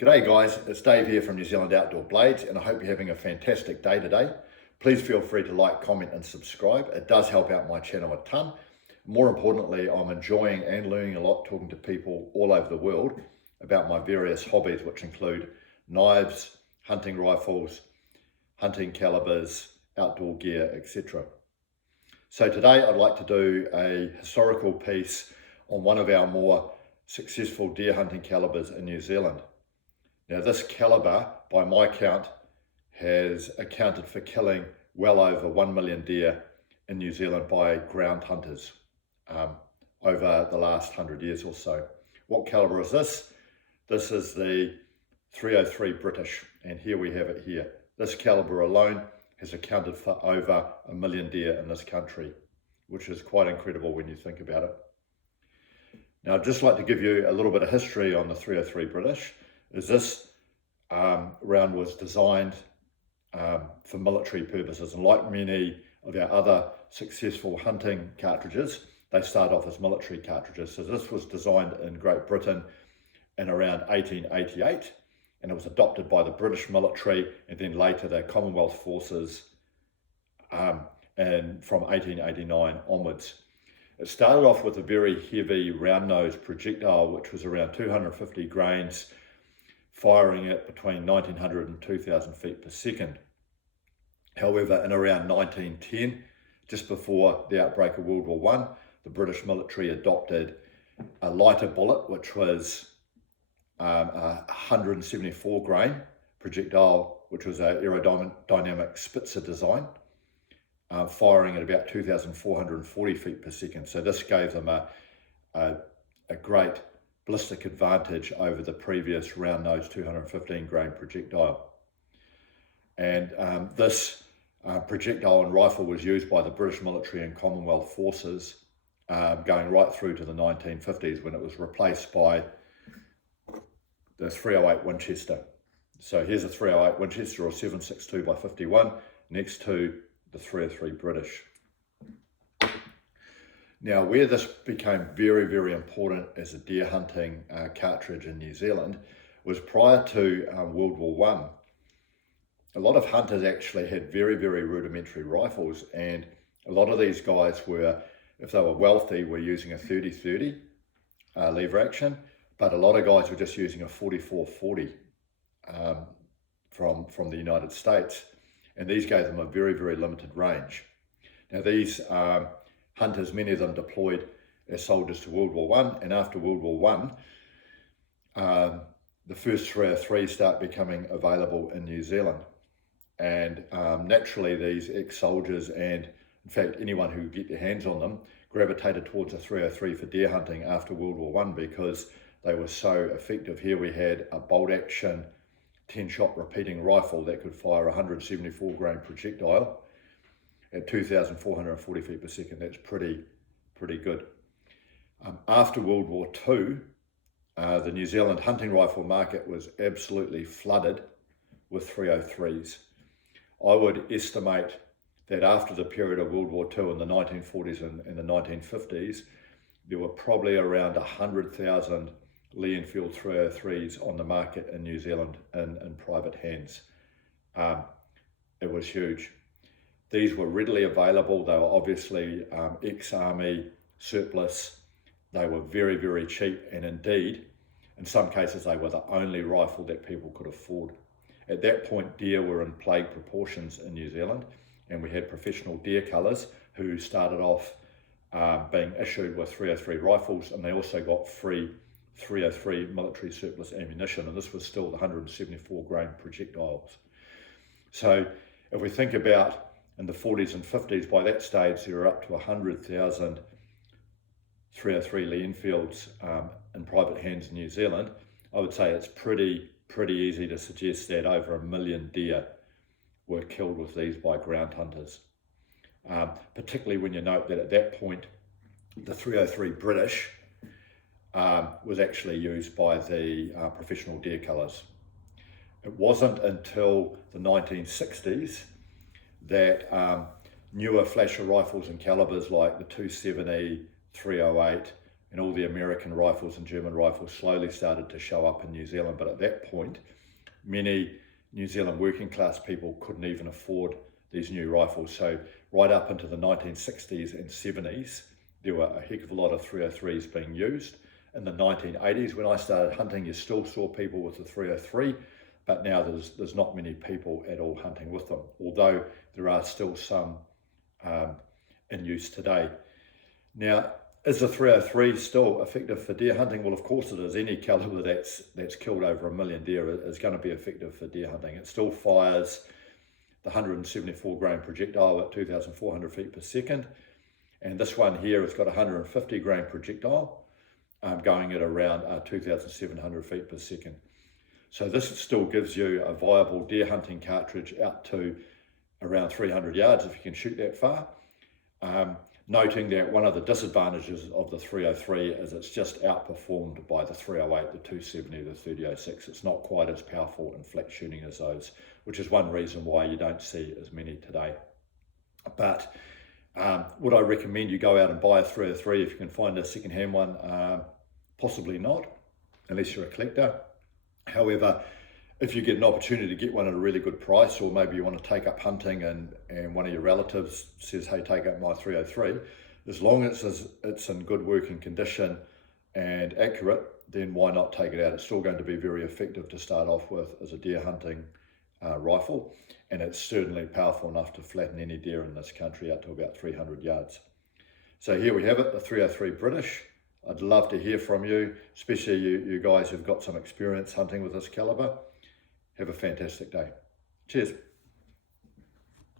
G'day guys, it's Dave here from New Zealand Outdoor Blades, and I hope you're having a fantastic day today. Please feel free to like, comment and subscribe. It does help out my channel a ton. More importantly, I'm enjoying and learning a lot talking to people all over the world about my various hobbies, which include knives, hunting rifles, hunting calibers, outdoor gear, etc. So today I'd like to do a historical piece on one of our more successful deer hunting calibers in New Zealand. Now this calibre, by my count, has accounted for killing well over 1 million deer in New Zealand by ground hunters over the last 100 years or so. What calibre is this? This is the 303 British, and here we have it here. This calibre alone has accounted for over 1 million deer in this country, which is quite incredible when you think about it. Now I'd just like to give you a little bit of history on the 303 British. This round was designed for military purposes, and like many of our other successful hunting cartridges, they start off as military cartridges. So this was designed in Great Britain in around 1888, and it was adopted by the British military and then later the Commonwealth forces and from 1889 onwards. It started off with a very heavy round nose projectile, which was around 250 grains, firing at between 1900 and 2000 feet per second. However, in around 1910, just before the outbreak of World War I, the British military adopted a lighter bullet, which was a 174 grain projectile, which was an aerodynamic Spitzer design, firing at about 2,440 feet per second. So this gave them a great ballistic advantage over the previous round nose 215 grain projectile. And this projectile and rifle was used by the British military and Commonwealth forces going right through to the 1950s, when it was replaced by the 308 Winchester. So here's a 308 Winchester, or 7.62 by 51, next to the 303 British. Now, where this became very, very important as a deer hunting cartridge in New Zealand was prior to World War I. A lot of hunters actually had very, very rudimentary rifles, and a lot of these guys were, if they were wealthy, were using a 30-30 lever action, but a lot of guys were just using a 44-40 from the United States, and these gave them a very, very limited range. Now these hunters, many of them deployed as soldiers to World War I, and after World War I, the first 303 start becoming available in New Zealand. And naturally these ex-soldiers, and in fact anyone who could get their hands on them, gravitated towards a 303 for deer hunting after World War I because they were so effective. Here we had a bolt action 10-shot repeating rifle that could fire a 174 grain projectile at 2,440 feet per second. That's pretty good. After World War II, the New Zealand hunting rifle market was absolutely flooded with 303s. I would estimate that after the period of World War II in the 1940s and the 1950s, there were probably around 100,000 Lee Enfield 303s on the market in New Zealand in private hands. It was huge. These were readily available. They were obviously ex-army surplus. They were very, very cheap, and indeed, in some cases, they were the only rifle that people could afford. At that point, deer were in plague proportions in New Zealand, and we had professional deer cullers who started off being issued with 303 rifles, and they also got free 303 military surplus ammunition, and this was still the 174 grain projectiles. So if we think about in the 40s and 50s, by that stage there were up to 100,000 303 Lee Enfields in private hands in New Zealand. I would say it's pretty easy to suggest that over 1 million deer were killed with these by ground hunters. Particularly when you note that at that point the 303 British was actually used by the professional deer cullers. It wasn't until the 1960s that newer flasher rifles and calibers like the 270, 308, and all the American rifles and German rifles slowly started to show up in New Zealand. But at that point, many New Zealand working class people couldn't even afford these new rifles. So right up into the 1960s and 70s, there were a heck of a lot of 303s being used. In the 1980s, when I started hunting, you still saw people with the 303, but now there's not many people at all hunting with them, although there are still some in use today. Now, is the 303 still effective for deer hunting? Well, of course it is. Any caliber that's killed over 1 million deer is going to be effective for deer hunting. It still fires the 174 grain projectile at 2,400 feet per second. And this one here has got a 150 grain projectile going at around 2,700 feet per second. So this still gives you a viable deer hunting cartridge out to around 300 yards if you can shoot that far. Noting that one of the disadvantages of the 303 is it's just outperformed by the 308, the 270, the 3006. It's not quite as powerful in flat shooting as those, which is one reason why you don't see as many today. But would I recommend you go out and buy a 303 if you can find a second-hand one? Possibly not, unless you're a collector. However, if you get an opportunity to get one at a really good price, or maybe you want to take up hunting and one of your relatives says, hey, take up my 303, as long as it's in good working condition and accurate, then why not take it out? It's still going to be very effective to start off with as a deer hunting rifle, and it's certainly powerful enough to flatten any deer in this country out to about 300 yards. So here we have it, the 303 British. I'd love to hear from you, especially you guys who've got some experience hunting with this caliber. Have a fantastic day. Cheers.